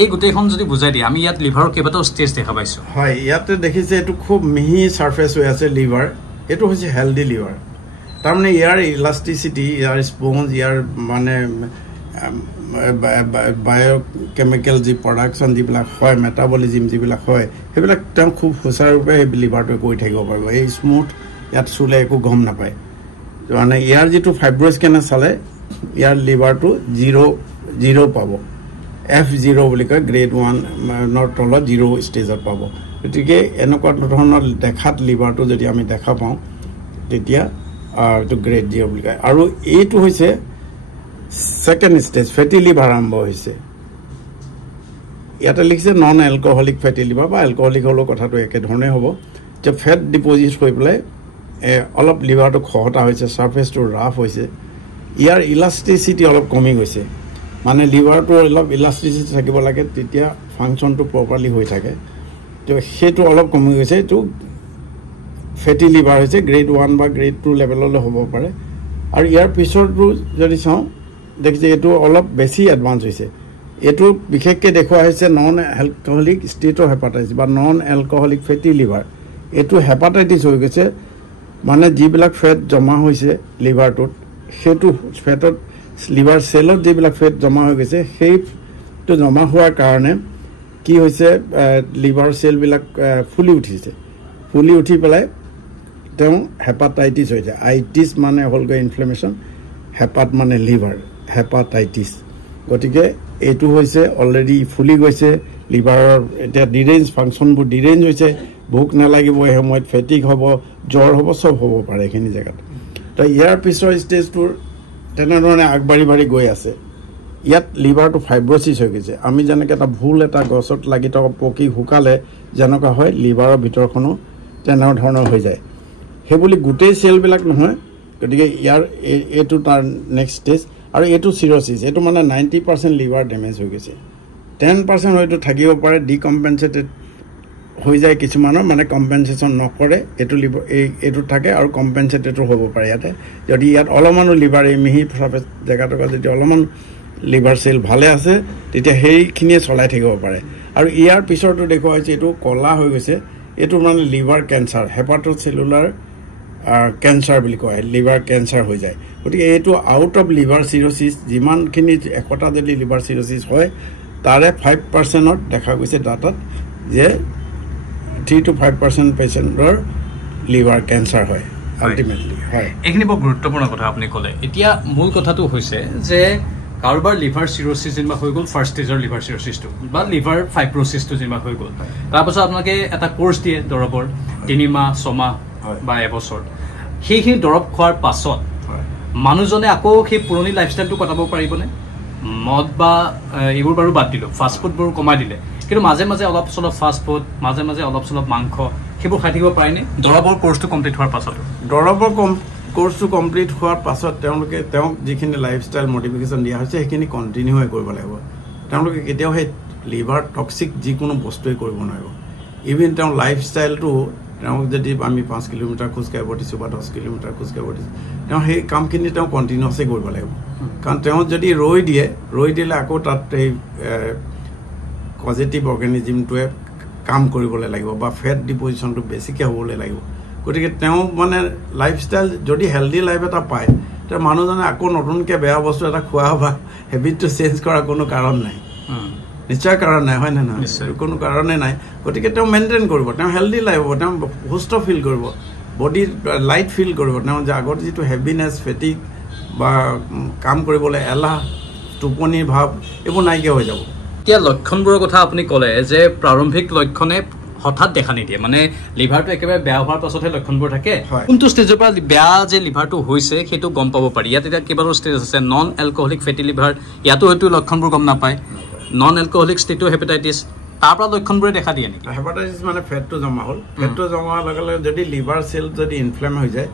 এই গোটেইখন যদি বুজাই দিয়ে আমি ইয়াত লিভাৰৰ কেইবাটাও ষ্টেজ দেখা পাইছোঁ হয় ইয়াতে দেখিছে এইটো খুব মিহি ছাৰ্ফেচ হৈ আছে লিভাৰ এইটো হৈছে হেল্ডি লিভাৰ তাৰমানে ইয়াৰ ইলাষ্টিচিটি ইয়াৰ স্পঞ্জ ইয়াৰ মানে বায়'কেমিকেল যি প্ৰডাকশ্যন যিবিলাক হয় মেটাবলিজিম যিবিলাক হয় সেইবিলাক তেওঁ খুব সুচাৰুৰূপে সেই লিভাৰটোৱে কৰি থাকিব পাৰিব এই স্মুথ ইয়াত চুলে একো গম নাপায় মানে ইয়াৰ যিটো ফাইব্ৰ স্কেনে চালে ইয়াৰ লিভাৰটো 0 পাব F0 বুলি কয় গ্ৰেড 1 নৰ তলত 0 ষ্টেজত পাব গতিকে এনেকুৱা ধৰণৰ দেখাত লিভাৰটো যদি আমি দেখা পাওঁ তেতিয়া এইটো গ্ৰেড 0 বুলি কয় আৰু এইটো হৈছে সেকেন্ড স্টেজ ফেটি লিভাৰ আৰম্ভ হৈছে ইয়াতে লিখিছে নন এলকহলিক ফেটি লিভাৰ বা এলকহলিক হ'লেও কথাটো একেধৰণে হ'ব যে ফেট ডিপজিট হৈ পেলাই অলপ লিভাৰটো খহটা হৈছে ছাৰ্ফেচটো ৰাফ হৈছে ইয়াৰ ইলাষ্টিচিটি অলপ কমি গৈছে মানে লিভাৰটো অলপ ইলাষ্টিচিটি থাকিব লাগে তেতিয়া ফাংচনটো প্ৰপাৰলি হৈ থাকে তো সেইটো অলপ কমি গৈছে এইটো ফেটি লিভাৰ হৈছে গ্ৰেড 1 বা গ্ৰেড 2 লেভেললৈ হ'ব পাৰে আৰু ইয়াৰ পিছৰটো যদি চাওঁ দেখিছে এইটো অলপ বেছি এডভান্স হৈছে এইটো বিশেষকৈ দেখুওৱা হৈছে নন এলকহলিক ষ্টেটৰ হেপাটাইটিছ বা নন এলকহলিক ফেটি লিভাৰ এইটো হেপাটাইটিছ হৈ গৈছে মানে যিবিলাক ফেট জমা হৈছে লিভাৰটোত সেইটো ফেটত লিভাৰ সেলত যিবিলাক ফেট জমা হৈ গৈছে সেইটো জমা হোৱাৰ কাৰণে কি হৈছে লিভাৰ সেলবিলাক ফুলি উঠি পেলাই তেওঁ হেপাটাইটিছ হৈছে আইটিছ মানে হ'লগৈ ইনফ্লেমেশ্যন হেপাট মানে লিভাৰ হেপাটাইটিছ গতিকে এইটো হৈছে অলৰেডি ফুলি গৈছে লিভাৰৰ এতিয়া ডিৰেঞ্জ ফাংচনবোৰ ডিৰেঞ্জ হৈছে ভোক নালাগিব এই সময়ত ফেটিক হ'ব জ্বৰ হ'ব চব হ'ব পাৰে এইখিনি জেগাত তো ইয়াৰ পিছৰ ষ্টেজটোৰ তেনেধৰণে আগবাঢ়ি গৈ আছে ইয়াত লিভাৰটো ফাইব্ৰচিছ হৈ গৈছে আমি যেনেকৈ এটা ভুল এটা গছত লাগি থকা পকি শুকালে যেনেকুৱা হয় লিভাৰৰ ভিতৰখনো তেনেধৰণৰ হৈ যায় সেইবুলি গোটেই চেলবিলাক নহয় গতিকে ইয়াৰ এইটো তাৰ নেক্সট ষ্টেজ আৰু এইটো চিৰচিছ এইটো মানে 90% লিভাৰ ডেমেজ হৈ গৈছে 10% হয়তো থাকিব পাৰে ডিকম্পেনচেটেড হৈ যায় কিছুমানৰ মানে কম্পেনচেশ্যন নকৰে এইটো লিভাৰ এইটো থাকে আৰু কম্পেনচেটেডো হ'ব পাৰে ইয়াতে যদি ইয়াত অলপমানো লিভাৰ এই মিহি ছাৰ্ফেচ জেগাটুকুৰা যদি অলপমান লিভাৰ চেল ভালে আছে তেতিয়া সেইখিনিয়ে চলাই থাকিব পাৰে আৰু ইয়াৰ পিছৰটো দেখুওৱা হৈছে এইটো কলা হৈ গৈছে এইটো মানে লিভাৰ কেঞ্চাৰ হেপাটোচেলুলাৰ কেঞ্চাৰ বুলি কয় লিভাৰ কেঞ্চাৰ হৈ যায় গতিকে এইটো আউট অফ লিভাৰ চিৰচিছ যিমানখিনি একতা যদি লিভাৰ চিৰচিছ হয় তাৰে 5%ত দেখা গৈছে ডাটাত যে 3 to 5% পেচেণ্টৰ লিভাৰ কেঞ্চাৰ হয় আল্টিমেটলি হয় এইখিনি বৰ গুৰুত্বপূৰ্ণ কথা আপুনি ক'লে এতিয়া মূল কথাটো হৈছে যে কাৰোবাৰ লিভাৰ চিৰচিছ যেনিবা হৈ গ'ল ফাৰ্ষ্ট ষ্টেজৰ লিভাৰ চিৰচিছটো বা লিভাৰ ফাইব্ৰচিছটো যেনিবা হৈ গ'ল তাৰপাছত আপোনালোকে এটা কোৰ্চ দিয়ে দৰৱৰ 3 মাহ 6 মাহ বা এবছৰ সেইখিনি দৰৱ খোৱাৰ পাছত মানুহজনে আকৌ সেই পুৰণি লাইফষ্টাইলটো কটাব পাৰিবনে মদ বা এইবোৰ বাৰু বাদ দিলোঁ ফাষ্ট ফুডবোৰ কমাই দিলে কিন্তু মাজে মাজে অলপ চলপ ফাষ্ট ফুড মাজে মাজে অলপ চলপ মাংস সেইবোৰ খাই থাকিব পাৰেনে দৰৱৰ কোৰ্চটো কমপ্লিট হোৱাৰ পাছত দৰৱৰ কোৰ্চটো কমপ্লিট হোৱাৰ পাছত তেওঁক যিখিনি লাইফষ্টাইল মডিফিকেশ্যন দিয়া হৈছে সেইখিনি কণ্টিনিউ কৰিব লাগিব তেওঁলোকে কেতিয়াও সেই লিভাৰ টক্সিক যিকোনো বস্তুৱে কৰিব নোৱাৰিব ইভিন তেওঁ লাইফষ্টাইলটো তেওঁক যদি আমি 5 কিলোমিটাৰ খোজকাঢ়িব দিছোঁ বা 10 কিলোমিটাৰ খোজকাঢ়িব দিছোঁ তেওঁ সেই কামখিনি তেওঁ কণ্টিনিউৱাছলি কৰিব লাগিব কাৰণ তেওঁ যদি ৰৈ দিলে আকৌ তাত এই পজিটিভ অৰ্গেনিজিমটোৱে কাম কৰিবলৈ লাগিব বা ফেট ডিপজিশ্যনটো বেছিকৈ হ'বলৈ লাগিব গতিকে তেওঁ মানে লাইফষ্টাইল যদি হেল্ডি লাইফ এটা পায় তেতিয়া মানুহজনে আকৌ নতুনকৈ বেয়া বস্তু এটা খোৱা বা হেবিটটো চেঞ্জ কৰাৰ কোনো কাৰণ নাই নিশ্চয় কাৰণ নাই হয় নে নহয় কোনো কাৰণেই নাই গতিকে তেওঁ মেইনটেইন কৰিব তেওঁ হেল্ডি লাইফ হ'ব তেওঁ সুস্থ ফিল কৰিব বডি লাইট ফিল কৰিব তেওঁ যে আগত যিটো হেভিনেছ ফেটিক বা কাম কৰিবলৈ এলাহ টোপনিৰ ভাৱ এইবোৰ নাইকিয়া হৈ যাব এতিয়া লক্ষণবোৰৰ কথা আপুনি ক'লে যে প্ৰাৰম্ভিক লক্ষণে হঠাৎ দেখা নিদিয়ে মানে লিভাৰটো একেবাৰে বেয়া হোৱাৰ পাছতহে লক্ষণবোৰ থাকে কোনটো ষ্টেজৰ পৰা বেয়া যে লিভাৰটো হৈছে সেইটো গম পাব পাৰি ইয়াত এতিয়া কেইবাটাও ষ্টেজ আছে নন এলকহলিক ফেটি লিভাৰ ইয়াতো হয়তো লক্ষণবোৰ গম নাপায় নন এলকহলিক ষ্টেটো হেপাটাইটিছ তাৰ পৰা লক্ষণবোৰে দেখা দিয়ে নেকি হেপাটাইটিছ মানে ফেটটো জমা হ'ল ফেটটো জমা হোৱাৰ লগে লগে যদি লিভাৰ চেল যদি ইনফ্লেম হৈ যায়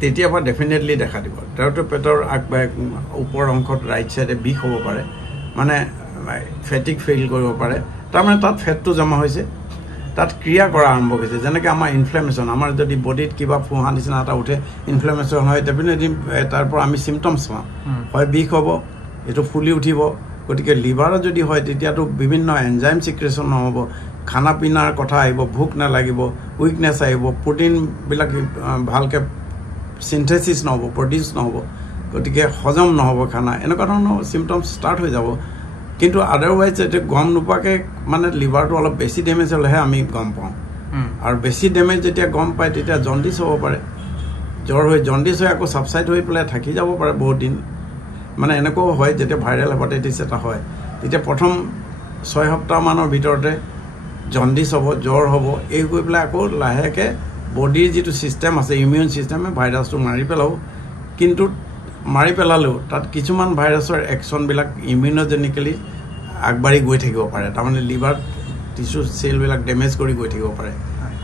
তেতিয়া পৰা ডেফিনেটলি দেখা দিব তেওঁতো পেটৰ ওপৰ অংশত ৰাইট চাইডে বিষ হ'ব পাৰে মানে ফেটিক ফিল কৰিব পাৰে তাৰমানে তাত ফেটটো জমা হৈছে তাত ক্ৰিয়া কৰা আৰম্ভ হৈছে যেনেকৈ আমাৰ ইনফ্লেমেশ্যন আমাৰ যদি বডিত কিবা ফুঁহা নিচিনা এটা উঠে ইনফ্লেমেশ্যন হয় ডেফিনেটলি তাৰ পৰা আমি চিমটমছ পাওঁ হয় বিষ হ'ব এইটো ফুলি উঠিব গতিকে লিভাৰত যদি হয় তেতিয়াতো বিভিন্ন এনজাইম সিক্ৰেশ্যন নহ'ব খানা পিনাৰ কথা আহিব ভোক নালাগিব উইকনেছ আহিব প্ৰটিনবিলাক ভালকৈ সিনথেসিস নহ'ব প্ৰডিউচ নহ'ব গতিকে হজম নহ'ব খানা এনেকুৱা ধৰণৰ চিম্পটমছ ষ্টাৰ্ট হৈ যাব কিন্তু আদাৰৱাইজ এতিয়া গম নোপোৱাকৈ মানে লিভাৰটো অলপ বেছি ডেমেজ হ'লেহে আমি গম পাওঁ আৰু বেছি ডেমেজ যেতিয়া গম পায় তেতিয়া জণ্ডিছ হ'ব পাৰে জ্বৰ হৈ জণ্ডিছ হৈ আকৌ ছাবচাইড হৈ পেলাই থাকি যাব পাৰে বহুত দিন মানে এনেকুৱাও হয় যেতিয়া ভাইৰেল হেপাটাইটিছ এটা হয় তেতিয়া প্ৰথম 6 সপ্তাহমানৰ ভিতৰতে জণ্ডিছ হ'ব জ্বৰ হ'ব এই গৈ পেলাই আকৌ লাহেকৈ বডিৰ যিটো ছিষ্টেম আছে ইমিউন ছিষ্টেমে ভাইৰাছটো মাৰি পেলাব কিন্তু মাৰি পেলালেও তাত কিছুমান ভাইৰাছৰ একশ্যনবিলাক ইমিউনজেনিকেলি আগবাঢ়ি গৈ থাকিব পাৰে তাৰমানে লিভাৰ টিচু চেলবিলাক ডেমেজ কৰি গৈ থাকিব পাৰে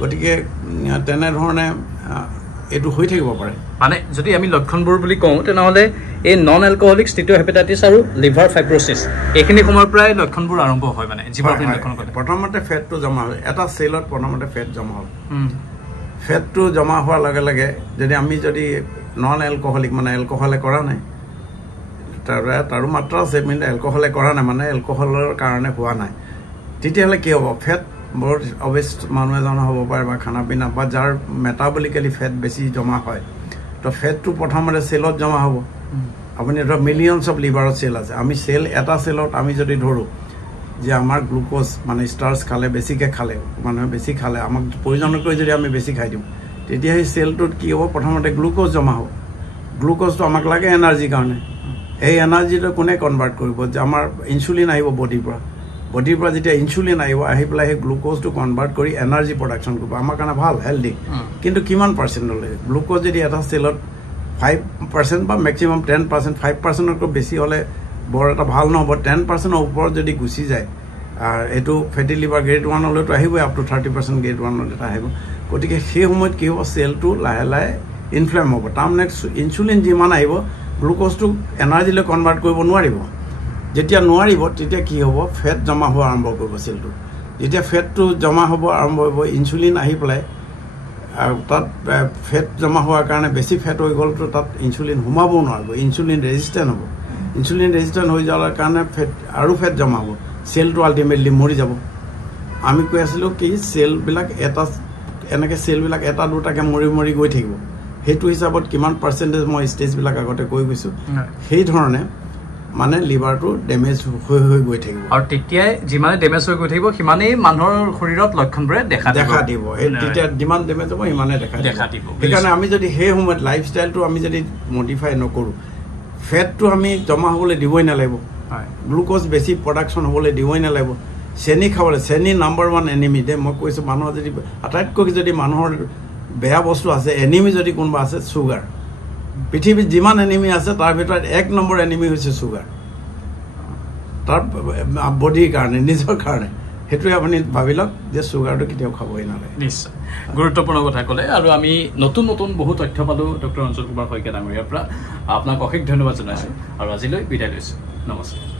গতিকে তেনেধৰণে এইটো হৈ থাকিব পাৰে মানে যদি আমি লক্ষণবোৰ বুলি কওঁ তেনেহ'লে এই নন এলকহলিক ষ্টিটোহেপাটাইটিছ আৰু লিভাৰ ফাইব্ৰ'চিছ এইখিনি সময়ৰ পৰাই লক্ষণবোৰ আৰম্ভ হয় মানে যিবোৰ লক্ষণ কৰে প্ৰথমতে ফেটটো জমা হয় এটা চেলত প্ৰথমতে ফেট জমা হয় ফেটটো জমা হোৱাৰ লগে লগে যদি নন এলকহলিক মানে এলকহলে কৰা নাই তাৰো মাত্ৰা আছে কিন্তু এলকহলে কৰা নাই মানে এলকহলৰ কাৰণে হোৱা নাই তেতিয়াহ'লে কি হ'ব ফেট বৰ অবেছ মানুহ এজন হ'ব পাৰে বা খানা পিনা বা যাৰ মেটাবলিকেলি ফেট বেছি জমা হয় তো ফেটটো প্ৰথমতে চেলত জমা হ'ব আপুনি ধৰক মিলিয়নছ অফ লিভাৰত চেল আছে আমি চেল এটা চেলত আমি যদি ধৰোঁ যে আমাৰ গ্লুক'জ মানে ষ্টাৰ্চ খালে বেছিকৈ খালে মানুহে বেছি খালে আমাক প্ৰয়োজনতকৈ যদি আমি বেছি খাই দিওঁ তেতিয়া সেই চেলটোত কি হ'ব প্ৰথমতে গ্লুক'জ জমা হ'ব গ্লুক'জটো আমাক লাগে এনাৰ্জিৰ কাৰণে এই এনাৰ্জিটো কোনে কনভাৰ্ট কৰিব যে আমাৰ ইনচুলিন আহিব বডিৰ পৰা যেতিয়া ইনচুলিন আহিব আহি পেলাই সেই গ্লুক'জটো কনভাৰ্ট কৰি এনাৰ্জি প্ৰডাকশ্যন কৰিব আমাৰ কাৰণে ভাল হেল্ডি কিন্তু কিমান পাৰ্চেণ্টলৈ গ্লুক'জ যদি এটা চেলত 5% বা মেক্সিমাম 10% 5%তকৈ বেছি হ'লে বৰ এটা ভাল নহ'ব 10%ৰ ওপৰত যদি গুচি যায় এইটো ফেটি লিভাৰ গ্ৰেড 1লৈতো আহিবই আপ টু 30% গ্ৰেড 1লৈকে আহিব গতিকে সেই সময়ত কি হ'ব চেলটো লাহে লাহে ইনফ্লেম হ'ব তাৰমানে ইনচুলিন যিমান আহিব গ্লুক'জটো এনাৰ্জিলৈ কনভাৰ্ট কৰিব নোৱাৰিব যেতিয়া নোৱাৰিব তেতিয়া কি হ'ব ফেট জমা হোৱা আৰম্ভ কৰিব চেলটো যেতিয়া ফেটটো জমা হ'ব আৰম্ভ হ'ব ইনচুলিন আহি পেলাই তাত ফেট জমা হোৱাৰ কাৰণে বেছি ফেট হৈ গ'লতো তাত ইনচুলিন সোমাবও নোৱাৰিব ইনচুলিন ৰেজিষ্টেণ্ট হ'ব ইনচুলিন ৰেজিষ্টেণ্ট হৈ যোৱাৰ কাৰণে ফেট জমা হ'ব চেলটো আল্টিমেটলি মৰি যাব আমি কৈ আছিলোঁ কি চেলবিলাক এনেকৈ চেলবিলাক এটা দুটাকৈ মৰি গৈ থাকিব সেইটো হিচাপত কিমান পাৰ্চেণ্টেজ মই ষ্টেজবিলাক আগতে কৈ গৈছোঁ সেই ধৰণে মানে লিভাৰটো ডেমেজ হৈ গৈ থাকিব আৰু তেতিয়াই যিমানে ডেমেজ হৈ গৈ থাকিব সিমানেই মানুহৰ শৰীৰত লক্ষণবোৰে দেখা দিব তেতিয়া যিমান ডেমেজ হ'ব সিমানে দেখা দিব সেইকাৰণে আমি যদি সেই সময়ত লাইফষ্টাইলটো আমি যদি মডিফাই নকৰোঁ ফেটটো আমি জমা হ'বলৈ দিবই নালাগিব গ্লুক'জ বেছি প্ৰডাকশ্যন হ'বলৈ দিবই নালাগিব চেনি খাবলৈ চেনি নাম্বাৰ 1 এনিমি দে মই কৈছোঁ মানুহৰ যদি আটাইতকৈ যদি মানুহৰ বেয়া বস্তু আছে এনিমি যদি কোনোবা আছে চুগাৰ পৃথিৱীত যিমান এনিমি আছে তাৰ ভিতৰত 1 নম্বৰ এনিমি হৈছে চুগাৰ তাৰ বডিৰ কাৰণে নিজৰ কাৰণে সেইটোৱে আপুনি ভাবি লওক যে চুগাৰটো কেতিয়াও খাবই নালাগে নিশ্চয় গুৰুত্বপূৰ্ণ কথা ক'লে আৰু আমি নতুন বহু তথ্য পালোঁ ডক্টৰ অঞ্চল কুমাৰ শইকীয়া ডাঙৰীয়াৰ পৰা আপোনাক অশেষ ধন্যবাদ জনাইছোঁ আৰু আজিলৈ বিদায় লৈছোঁ নমস্কাৰ